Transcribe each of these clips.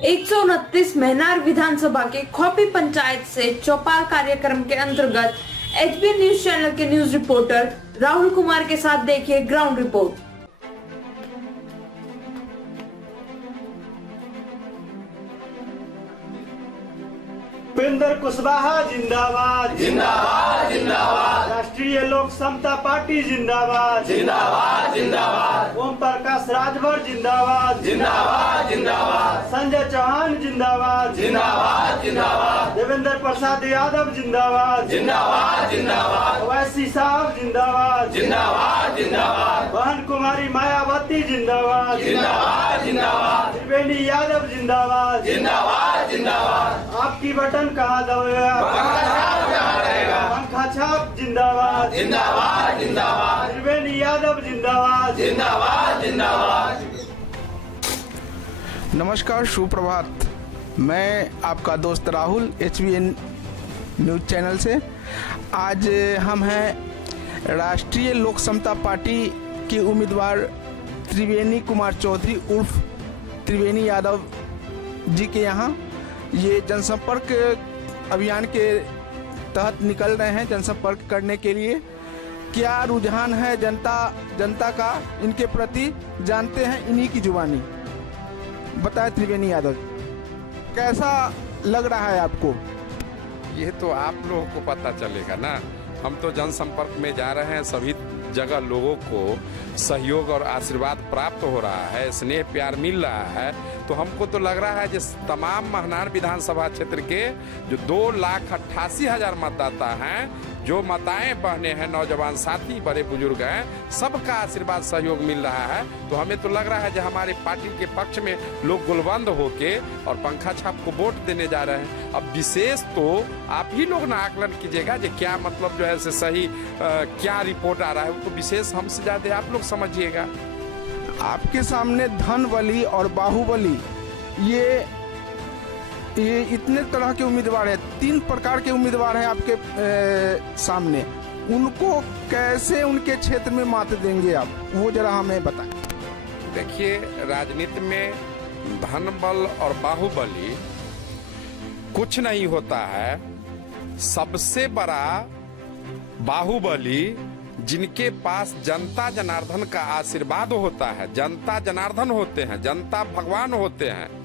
129 महनार विधानसभा के खोपी पंचायत से चौपाल कार्यक्रम के अंतर्गत एचबी न्यूज चैनल के न्यूज रिपोर्टर राहुल कुमार के साथ देखिए ग्राउंड रिपोर्ट। उपेंद्र कुशवाहा जिंदाबाद जिंदाबाद जिंदाबाद। राष्ट्रीय लोक समता पार्टी जिंदाबाद जिंदाबाद जिंदाबाद। ओम प्रकाश राजभर जिंदाबाद जिंदाबाद जिंदाबाद। संजय चौहान जिंदाबाद जिंदाबाद जिंदाबाद। देवेंद्र प्रसाद यादव जिंदाबाद जिंदाबाद जिंदाबाद। ओवैसी साहब जिंदाबाद जिंदाबाद जिंदाबाद। बहन कुमारी मायावती जिंदाबाद जिंदाबाद जिंदाबाद। त्रिवेणी यादव जिंदाबाद जिंदाबाद जिंदाबाद। आपकी बटन कहाँ दबेगा, पंखा छाप जिंदाबाद जिंदाबाद जिंदाबाद। त्रिवेणी यादव जिंदाबाद जिंदाबाद जिंदाबाद। नमस्कार, सुप्रभात। मैं आपका दोस्त राहुल एचबीएन न्यूज चैनल से। आज हम हैं राष्ट्रीय लोक समता पार्टी के उम्मीदवार त्रिवेणी कुमार चौधरी उर्फ त्रिवेणी यादव जी के यहाँ। ये जनसंपर्क अभियान के तहत निकल रहे हैं जनसंपर्क करने के लिए। क्या रुझान है जनता का इनके प्रति, जानते हैं इन्हीं की जुबानी। बताएं त्रिवेणी यादव, कैसा लग रहा है आपको? ये तो आप लोगों को पता चलेगा ना। हम तो जनसंपर्क में जा रहे हैं, सभी जगह लोगों को सहयोग और आशीर्वाद प्राप्त हो रहा है, स्नेह प्यार मिल रहा है। तो हमको तो लग रहा है जिस तमाम महनार विधानसभा क्षेत्र के जो 2,88,000 मतदाता हैं, जो माताएं बहनें हैं, नौजवान साथी, बड़े बुजुर्ग हैं, सबका आशीर्वाद सहयोग मिल रहा है। तो हमें तो लग रहा है जो हमारे पार्टी के पक्ष में लोग गुलबंद होके और पंखा छाप को वोट देने जा रहे हैं। अब विशेष तो आप ही लोग ना आकलन कीजिएगा जो क्या मतलब जो है से सही क्या रिपोर्ट आ रहा है, तो विशेष हमसे ज्यादा आप लोग समझिएगा। आपके सामने धन बली और बाहुबली ये इतने तरह के उम्मीदवार हैं, 3 प्रकार के उम्मीदवार हैं आपके सामने। उनको कैसे उनके क्षेत्र में मात देंगे आप, वो जरा हमें बताएं। देखिए, राजनीति में धन बल और बाहुबली कुछ नहीं होता है। सबसे बड़ा बाहुबली जिनके पास जनता जनार्दन का आशीर्वाद होता है। जनता जनार्दन होते हैं, जनता भगवान होते हैं।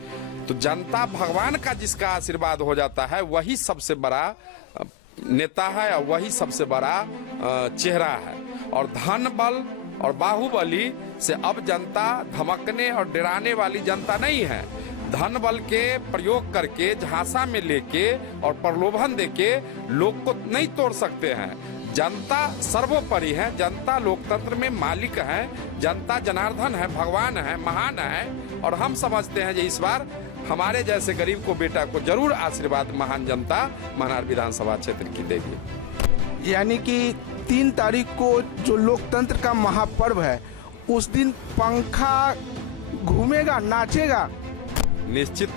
तो जनता भगवान का जिसका आशीर्वाद हो जाता है वही सबसे बड़ा नेता है और वही सबसे बड़ा चेहरा है। और धन बल और बाहुबली से अब जनता धमकने और डराने वाली जनता नहीं है। धन बल के प्रयोग करके झांसा में लेके और प्रलोभन देके लोग को नहीं तोड़ सकते हैं। जनता सर्वोपरि है, जनता लोकतंत्र में मालिक है, जनता जनार्दन है, भगवान है, महान है। और हम समझते हैं कि इस बार हमारे जैसे गरीब को बेटा को जरूर आशीर्वाद महान जनता महनार विधानसभा क्षेत्र की देगी। यानी कि 3 तारीख को जो लोकतंत्र का महापर्व है, उस दिन पंखा घूमेगा, नाचेगा। निश्चित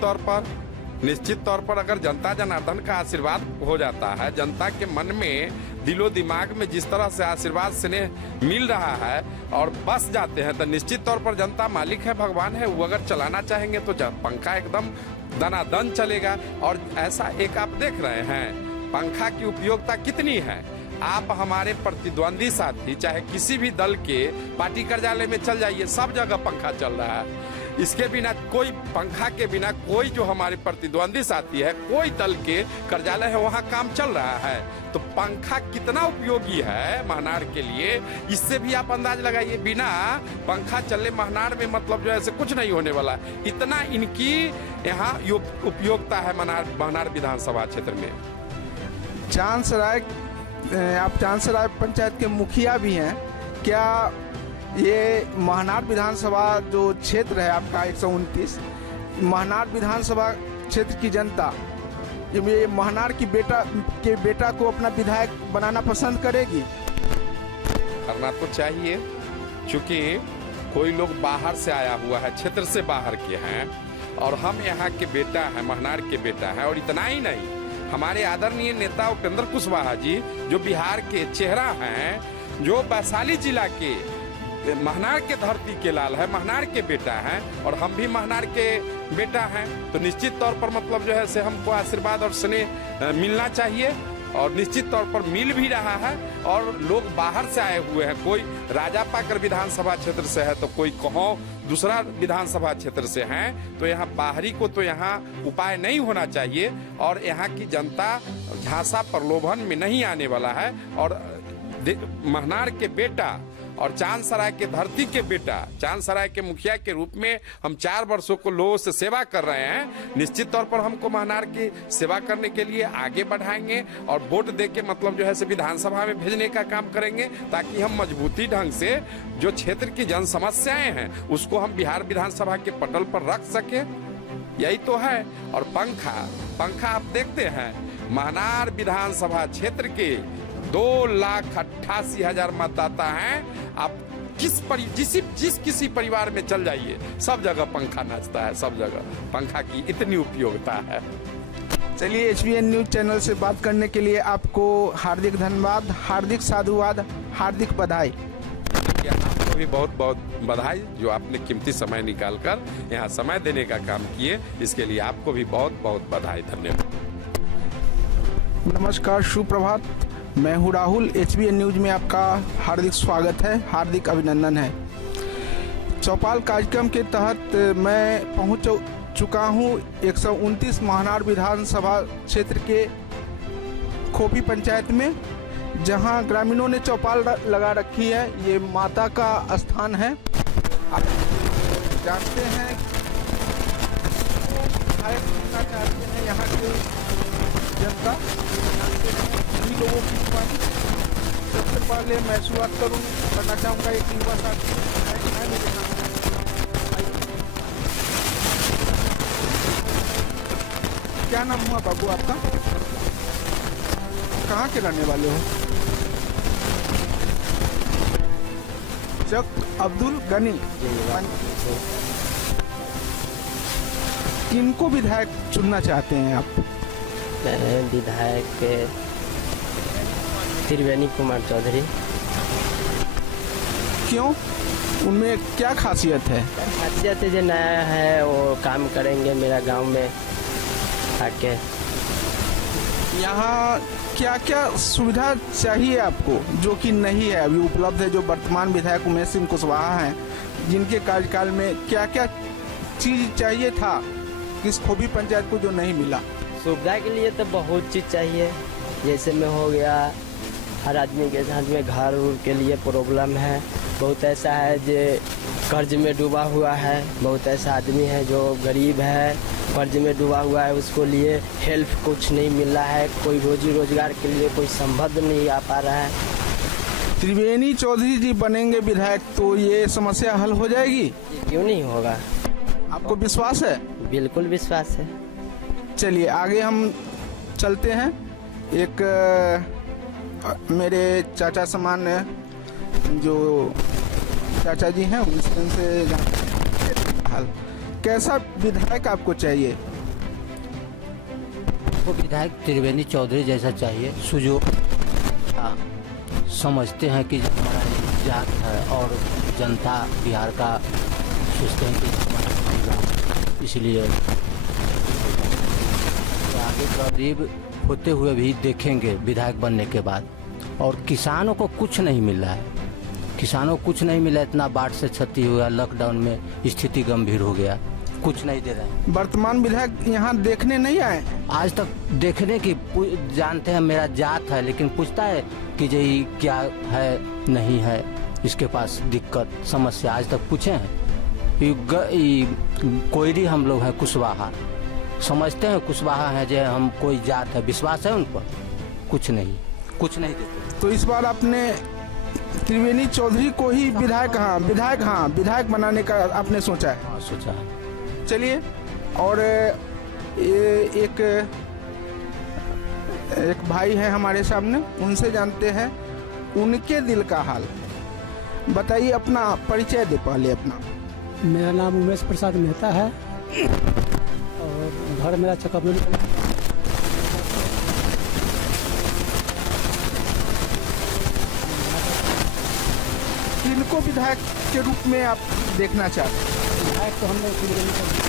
तौर पर अगर जनता जनार्दन का आशीर्वाद हो जाता है, जनता के मन में दिलो दिमाग में जिस तरह से आशीर्वाद स्नेह मिल रहा है और बस जाते हैं, तो निश्चित तौर पर जनता मालिक है, भगवान है। वो अगर चलाना चाहेंगे तो पंखा एकदम दनादन चलेगा। और ऐसा एक आप देख रहे हैं पंखा की उपयोगिता कितनी है। आप हमारे प्रतिद्वंदी साथी चाहे किसी भी दल के पार्टी कार्यालय में चल जाइए, सब जगह पंखा चल रहा है। इसके बिना कोई पंखा के बिना कोई जो हमारे प्रतिद्वंदी साथी है, कोई दल के कार्यालय है, वहाँ काम चल रहा है। तो पंखा कितना उपयोगी है महनार के लिए, इससे भी आप अंदाज लगाइए। बिना पंखा चले महनार में मतलब जो है कुछ नहीं होने वाला। इतना इनकी यहाँ उपयोगिता है महनार विधानसभा क्षेत्र में। आप चांसराय पंचायत के मुखिया भी हैं। क्या ये महनार विधानसभा जो क्षेत्र है आपका 129, महनार विधानसभा क्षेत्र की जनता ये महनार की बेटा को अपना विधायक बनाना पसंद करेगी? करना तो चाहिए, क्योंकि कोई लोग बाहर से आया हुआ है, क्षेत्र से बाहर के हैं, और हम यहाँ के बेटा हैं, महनार के बेटा हैं। और इतना ही नहीं, हमारे आदरणीय नेता उपेंद्र कुशवाहा जी जो बिहार के चेहरा हैं, जो वैशाली जिला के महनार के धरती के लाल है, महनार के बेटा हैं और हम भी महनार के बेटा हैं, तो निश्चित तौर पर मतलब जो है से हमको आशीर्वाद और स्नेह मिलना चाहिए और निश्चित तौर पर मिल भी रहा है। और लोग बाहर से आए हुए हैं, कोई राजापाकर विधानसभा क्षेत्र से है तो कोई कहों दूसरा विधानसभा क्षेत्र से हैं, तो यहाँ बाहरी को तो यहाँ उपाय नहीं होना चाहिए और यहाँ की जनता झांसा प्रलोभन में नहीं आने वाला है। और महनार के बेटा और चांदसराय के धरती के बेटा, चांदसराय के मुखिया के रूप में हम 4 वर्षों को लोगों से सेवा कर रहे हैं। निश्चित तौर पर हमको महनार की सेवा करने के लिए आगे बढ़ाएंगे और वोट दे के मतलब जो है से विधानसभा में भेजने का काम करेंगे, ताकि हम मजबूती ढंग से जो क्षेत्र की जन समस्याएं हैं उसको हम बिहार विधानसभा के पटल पर रख सके। यही तो है। और पंखा आप देखते हैं, महनार विधानसभा क्षेत्र के 2,88,000 मतदाता हैं। आप जिस किसी परिवार में चल जाइए, सब जगह पंखा नाचता है, सब जगह पंखा की इतनी उपयोगिता है। चलिए, HBN न्यूज चैनल से बात करने के लिए आपको हार्दिक धन्यवाद, हार्दिक साधुवाद, हार्दिक बधाई। आपको भी बहुत बहुत बधाई जो आपने कीमती समय निकालकर यहाँ समय देने का काम किए, इसके लिए आपको भी बहुत बहुत बधाई, धन्यवाद। नमस्कार, सुप्रभात, मैं हूँ राहुल। HBN न्यूज में आपका हार्दिक स्वागत है, हार्दिक अभिनंदन है। चौपाल कार्यक्रम के तहत मैं पहुँच चुका हूँ 129 महनार विधानसभा क्षेत्र के खोपी पंचायत में, जहाँ ग्रामीणों ने चौपाल लगा रखी है। ये माता का स्थान है। आप जानते हैं चाहते हैं यहाँ के जनता लोगों की बात। सबसे पहले मैं शुरुआत करना चाहूँगा एक युवा साथी है मेरे सामने। क्या नाम हुआ बाबू आपका? कहाँ के रहने वाले हो? चक अब्दुल गनी। किनको विधायक चुनना चाहते हैं आप? विधायक त्रिवेणी कुमार चौधरी। क्यों? उनमें क्या खासियत है? खासियत जो नया है वो काम करेंगे मेरा गांव में आके। यहाँ क्या क्या सुविधा चाहिए आपको जो कि नहीं है अभी उपलब्ध है? जो वर्तमान विधायक उमेश सिंह कुशवाहा हैं, जिनके कार्यकाल में क्या क्या चीज चाहिए था इस खोपी पंचायत को जो नहीं मिला? सुविधा के लिए तो बहुत चीज़ चाहिए, जैसे में हो गया हर आदमी के साथ में घर उर के लिए प्रॉब्लम है। बहुत ऐसा है जो कर्ज में डूबा हुआ है, बहुत ऐसा आदमी है जो गरीब है, कर्ज में डूबा हुआ है, उसको लिए हेल्प कुछ नहीं मिल रहा है, कोई रोजी रोजगार के लिए कोई संबंध नहीं आ पा रहा है। त्रिवेणी चौधरी जी बनेंगे विधायक तो ये समस्या हल हो जाएगी? क्यों नहीं होगा? आपको विश्वास है? बिल्कुल विश्वास है। चलिए आगे हम चलते हैं। एक मेरे चाचा समान जो चाचा जी हैं उनसे हाल कैसा विधायक आपको चाहिए? वो विधायक त्रिवेणी चौधरी जैसा चाहिए, सुजो समझते हैं कि हमारा जात है और जनता बिहार का सोचते हैं कि हमारा, इसलिए आगे गरीब होते हुए भी देखेंगे विधायक बनने के बाद। और किसानों को कुछ नहीं मिल रहा है, किसानों को कुछ नहीं मिला। इतना बाढ़ से क्षति हुआ, लॉकडाउन में स्थिति गंभीर हो गया, कुछ नहीं दे रहे हैं। वर्तमान विधायक यहाँ देखने नहीं आए? आज तक देखने की जानते हैं मेरा जात है, लेकिन पूछता है कि जी क्या है नहीं है, इसके पास दिक्कत समस्या आज तक पूछे हैं? कोयरी हम लोग हैं कुशवाहा, समझते हैं कुशवाहा है जो हम कोई जात है, विश्वास है उन पर? कुछ नहीं देते। तो इस बार आपने त्रिवेणी चौधरी को ही विधायक बनाने का आपने सोचा है? हाँ, सोचा है। चलिए, और एक भाई है हमारे सामने, उनसे जानते हैं उनके दिल का हाल। बताइए, अपना परिचय दे पहले अपना। मेरा नाम उमेश प्रसाद मेहता है और घर मेरा चकबुल। किन किनको विधायक के रूप में आप देखना चाहते हैं? विधायक तो हम लोग त्रिवेणी चौधरी।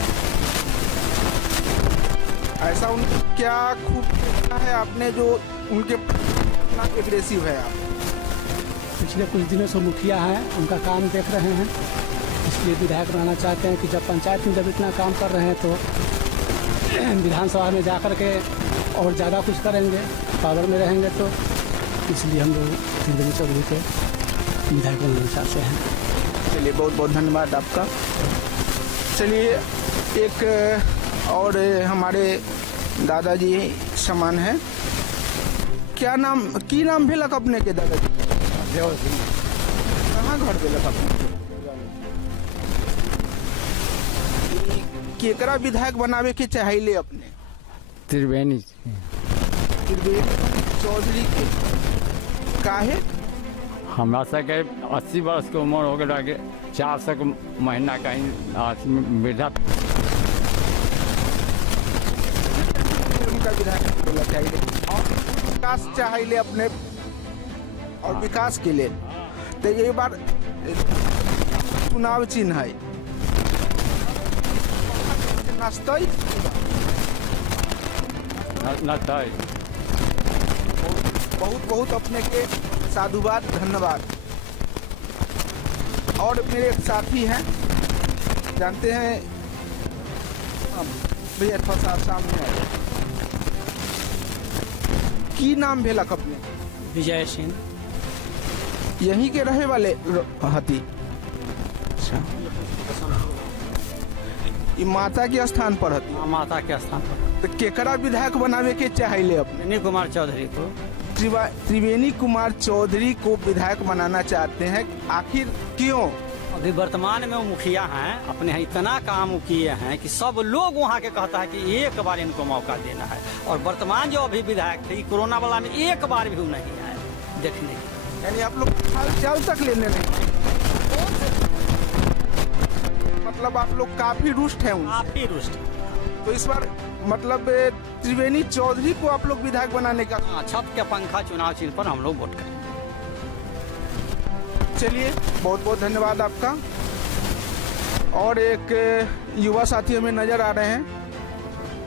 ऐसा उनको क्या खूब देखना है आपने जो उनके इतना एग्रेसिव है आप? पिछले कुछ दिनों से मुखिया हैं, उनका काम देख रहे हैं, इसलिए विधायक रहना चाहते हैं कि जब पंचायत में जब इतना काम कर रहे हैं तो विधानसभा में जाकर के और ज़्यादा कुछ करेंगे, पावर में रहेंगे, तो इसलिए हम लोग त्रिवेणी चौधरी के विधायक बनना चाहते हैं। चलिए बहुत बहुत धन्यवाद आपका। चलिए एक और हमारे दादाजी समान है, क्या नाम की नाम भेलक अपने के दादाजी? कहाँ घर भेलक अपने? केकरा विधायक बनावे के चाहिए अपने? त्रिवेणी चौधरी के। काहे? हमरा सबके 80 वर्ष के उम्र हो गया के 400 के महीना कहीं वृद्धा उनका विधायक बोला चाहिए और विकास चाहिए अपने और विकास के लिए। तो ये बार चुनाव चिन्ह है नाश्ता बहुत बहुत अपने के साधुवाद धन्यवाद। और मेरे एक साथी हैं, जानते हैं भैया थोड़ा सा सामने आए। की नाम भेलक अपने? विजय सिंह। यहीं के रहे वाले हती? अच्छा, ये माता के स्थान पर हती? माता के स्थान पर तो केकरा विधायक बनावे के चाहिए अपने? त्रिवेणी कुमार चौधरी को। त्रिवेणी कुमार चौधरी को विधायक बनाना चाहते हैं, आखिर क्यों? अभी वर्तमान में वो मुखिया हैं, अपने यहाँ इतना काम किए हैं कि सब लोग वहाँ के कहता है कि एक बार इनको मौका देना है। और वर्तमान जो अभी विधायक थे कोरोना वाला में एक बार भी नहीं आए देखने के। यानी आप लोग हाल चाल तक लेने नहीं, मतलब आप लोग काफी रुष्ट हैं उनसे। काफी रुष्ट। तो इस बार मतलब त्रिवेणी चौधरी को आप लोग विधायक बनाने का? छत के पंखा चुनाव चिन्ह पर हम लोग वोट करेंगे। चलिए बहुत बहुत धन्यवाद आपका। और एक युवा साथी हमें नजर आ रहे हैं,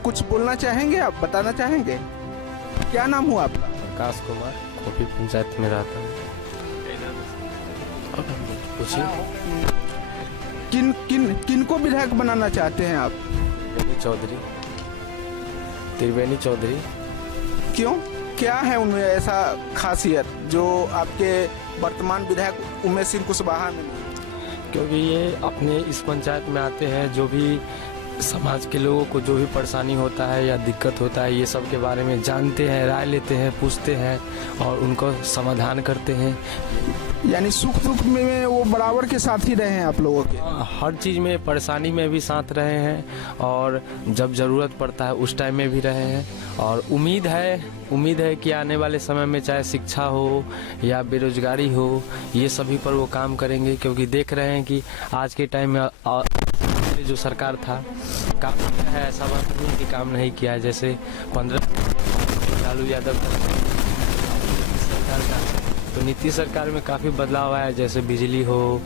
कुछ बोलना चाहेंगे आप, बताना चाहेंगे? क्या नाम हुआ आपका? प्रकाश कुमार, खोपी पंचायत में रहता हूँ। किन को विधायक बनाना चाहते हैं आप? त्रिवेणी चौधरी। क्यों, क्या है उनमें ऐसा खासियत जो आपके वर्तमान विधायक उमेश सिंह कुशवाहा में? क्योंकि ये अपने इस पंचायत में आते हैं, जो भी समाज के लोगों को जो भी परेशानी होता है या दिक्कत होता है, ये सब के बारे में जानते हैं, राय लेते हैं, पूछते हैं और उनको समाधान करते हैं। यानी सुख दुख में वो बराबर के साथ ही रहे हैं आप लोगों के? हर चीज़ में, परेशानी में भी साथ रहे हैं और जब ज़रूरत पड़ता है उस टाइम में भी रहे हैं। और उम्मीद है कि आने वाले समय में चाहे शिक्षा हो या बेरोजगारी हो, ये सभी पर वो काम करेंगे। क्योंकि देख रहे हैं कि आज के टाइम में जो सरकार था काम है, ऐसा बात नहीं कि काम नहीं किया है। जैसे 15 लालू यादव सरकार का, तो नीतीश सरकार में काफ़ी बदलाव आया है। जैसे बिजली हो,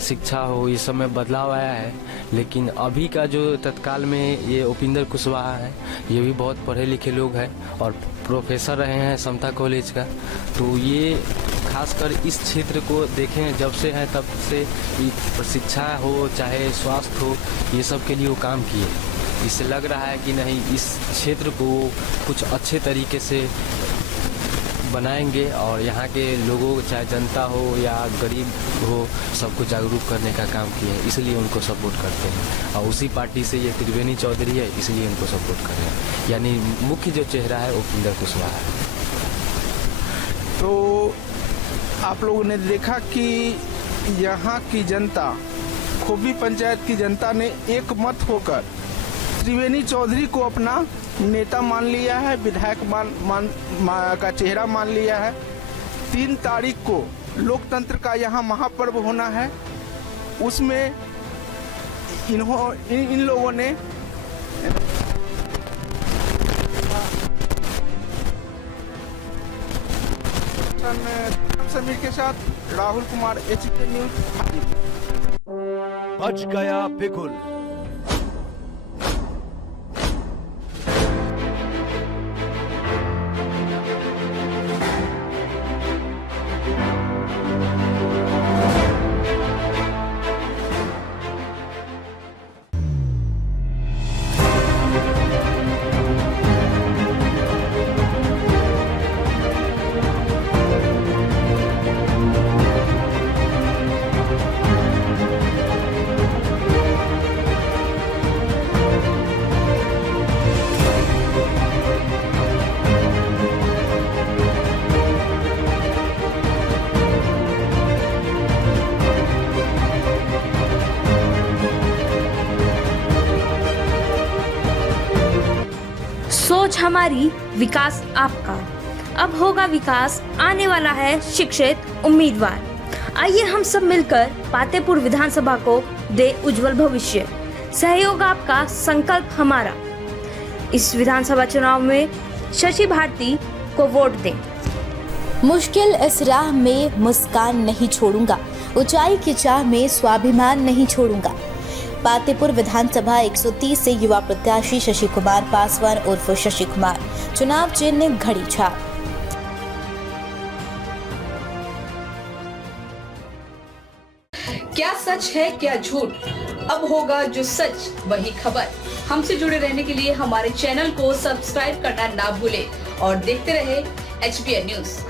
शिक्षा हो, ये सब में बदलाव आया है। लेकिन अभी का जो तत्काल में ये उपिंदर कुशवाहा है, ये भी बहुत पढ़े लिखे लोग हैं और प्रोफेसर रहे हैं समता कॉलेज का। तो ये खासकर इस क्षेत्र को देखें, जब से हैं तब से शिक्षा हो चाहे स्वास्थ्य हो, ये सब के लिए वो काम किए। इससे लग रहा है कि नहीं, इस क्षेत्र को कुछ अच्छे तरीके से बनाएंगे और यहाँ के लोगों, चाहे जनता हो या गरीब हो, सबको जागरूक करने का काम किए। इसलिए उनको सपोर्ट करते हैं और उसी पार्टी से ये त्रिवेणी चौधरी है, इसलिए उनको सपोर्ट कर रहे हैं। यानी मुख्य जो चेहरा है वो उपिंदर कुशवाहा है। तो आप लोगों ने देखा कि यहाँ की जनता, खोबी पंचायत की जनता ने एक मत होकर त्रिवेणी चौधरी को अपना नेता मान लिया है, विधायक का चेहरा मान लिया है। 3 तारीख को लोकतंत्र का यहाँ महापर्व होना है, उसमें इन लोगों ने समीर के साथ राहुल कुमार, HBN न्यूज हाजीपुर। बच गया बिगुल। सोच हमारी, विकास आपका। अब होगा विकास, आने वाला है शिक्षित उम्मीदवार। आइए हम सब मिलकर पातेपुर विधानसभा को दे उज्जवल भविष्य। सहयोग आपका, संकल्प हमारा। इस विधानसभा चुनाव में शशि भारती को वोट दें। मुश्किल इस राह में मुस्कान नहीं छोड़ूंगा, ऊंचाई की चाह में स्वाभिमान नहीं छोड़ूंगा। पातेपुर विधानसभा 130 से युवा प्रत्याशी शशि कुमार पासवान उर्फ शशि कुमार, चुनाव चिन्ह घड़ी छाप। क्या सच है क्या झूठ, अब होगा जो सच वही खबर। हमसे जुड़े रहने के लिए हमारे चैनल को सब्सक्राइब करना ना भूलें और देखते रहे HBN न्यूज।